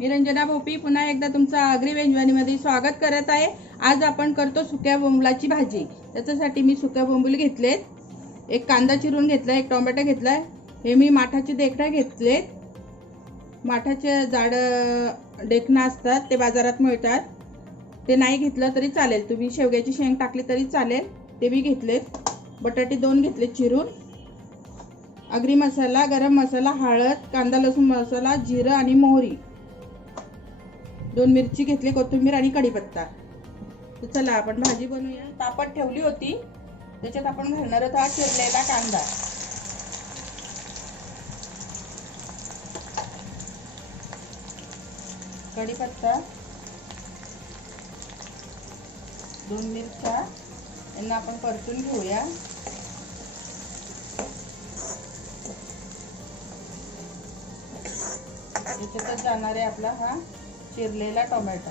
मी रंजना भोपी पुन्हा एकदा तुमचं आगरी व्यंजवानीमध्ये स्वागत करत आहे. आज आपण करतो सुक्या बोंबलाची भाजी. त्याच्यासाठी मी सुक्या बोंबुल घेतलेत. एक कांदा चिरून घेतला एक टोमॅटो घेतला हे मी माठाची देखणं घेतलेत. माठाचे जाड डेकणं असतात ते बाजारात मिळतात. ते नाही घेतलं तरी चालेल. तुम्ही शेवग्याची शेंग टाकली तरी चालेल. ते मी घेतलेत. बटाटे दोन घेतले चिरून. अग्री मसाला गरम मसाला हळद कांदा लसूण मसाला जिरं आणि मोहरी. दोन मिरची घेतली कोथिंबीर आणि कढीपत्ता. तर चला आपण भाजी बनवूया. तापत ठेवली होती. त्याच्यात आपण घालणार आहोत हा चिरलेला कांदा. कढीपत्ता दोन मिरच्या यांना आपण परतून घेऊया. याच्यातच जाणार आहे आपला हा चिरलेला टोमॅटो.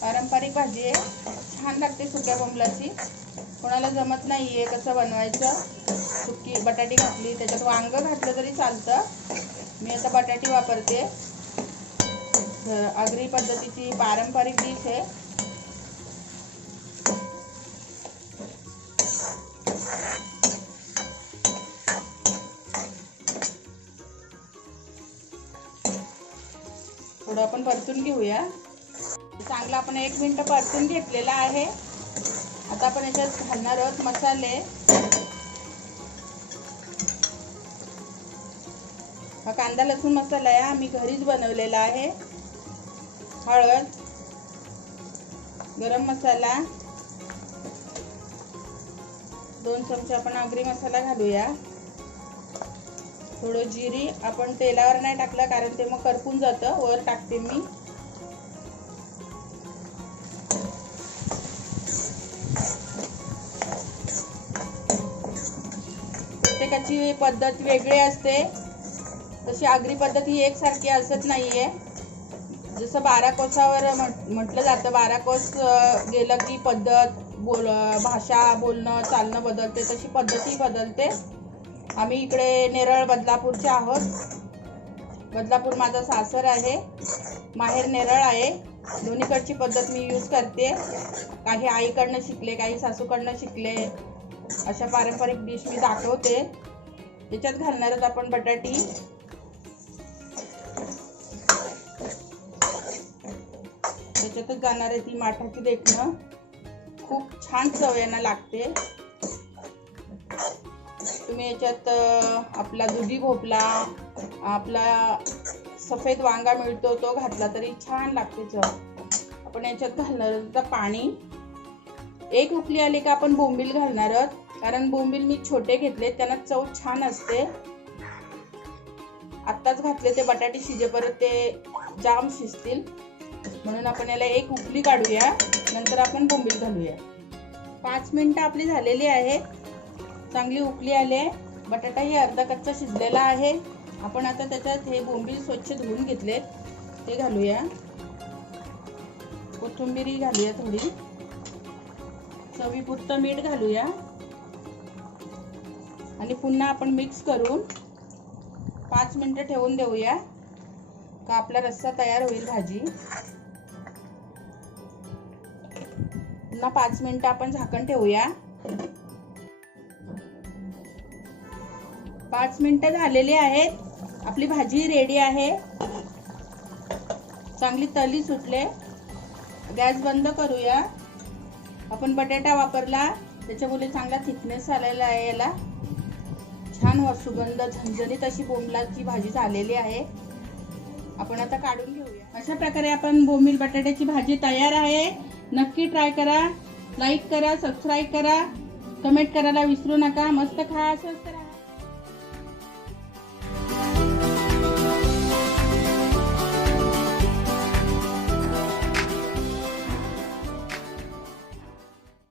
पारंपरिक भाजी आहे. छान लागते सुक्या बोंबलाची. कोणाला जमत नाही आहे कसं बनवायचं. सुकी बटाटी घातली त्याच्यात वांग घातलं तरी चालतं. मी आता बटाटी वापरते. तर आगरी पद्धतीची पारंपरिक डिश आहे. थोडं आपण परतून घेऊया. चांगला आपण एक मिनिट परतून घेतलेला आहे. आता आपण याच्यात घालणार आहोत मसाले. हा कांदा लसूण मसाला आहे आम्ही मी घरीच बनवलेला आहे. हळद गरम मसाला दोन चमचे आपण आगरी मसाला घालूया. थोडं जिरी आपण तेलावर नाही टाकलं कारण ते मग करपून जातं वर टाकते मी. प्रत्येकाची पद्धत वेगळी असते. तशी आगरी पद्धत ही एकसारखी असत नाही आहे जसं बारा कोसावर म्हट- म्हटलं जातं बारा कोस गेलं की पद्धत बोल भाषा बोलणं चालणं बदलते तशी पद्धती बदलते. आम्ही इकडे नेरळ बदलापूरचे आहोत. बदलापूर माझा सासर आहे. माहेर नेरळ आहे. दोन्हीकडची पद्धत मी यूज करते. काही आईकडनं शिकले काही सासूकडनं शिकले. अशा पारंपरिक डिश मी दाखवते. त्याच्यात घालणार आहोत आपण बटाटी. त्याच्यातच जाणार आहे ती माठाची देखणं. खूप छान चव यांना लागते. तुम्ही याच्यात आपला दुधी भोपला आपला सफेद वांगा मिळतो तो घातला तरी छान लागते चव. आपण याच्यात घालणार पाणी. एक उकली आली का आपण बोंबील घालणार आहोत. कारण बोंबील मी छोटे घेतले त्यांना चव छान असते. आत्ताच घातले ते बटाटे शिजेपर्यंत ते जाम शिजतील. म्हणून आपण याला एक उकली काढूया. नंतर आपण बोंबील घालूया. पाच मिनटं आपली झालेली आहे. चांगली उकली आली आहे. बटाटाही अर्धा कच्चा शिजलेला आहे. आपण आता त्याच्यात हे बोंबील स्वच्छ धुवून घेतलेत. ते घालूया. कोथिंबीरी घालूया थोडी. चवीपुरतं मीठ घालूया. आणि पुन्हा आपण मिक्स करून पाच मिनटं ठेवून देऊया का आपला रस्सा तयार होईल भाजी. पुन्हा पाच मिनिटं आपण झाकण ठेवूया. पाच मिनिटं झालेली आहेत. आपली भाजी रेडी आहे. चांगली तली सुटले. गॅस बंद करूया. आपण बटाटा वापरला. त्याच्यामुळे चांगला थिकनेस आलेला आहे याला. छान सुगंध झणझणीत अशी बोंबलाची भाजी झालेली आहे. आपण आता काढून घेऊया. अशा प्रकारे आपण बोंबील बटाट्याची भाजी तयार आहे. नक्की ट्राय करा लाईक करा सबस्क्राईब करा. कमेंट करायला विसरू नका. मस्त खा स्वस्त राहा.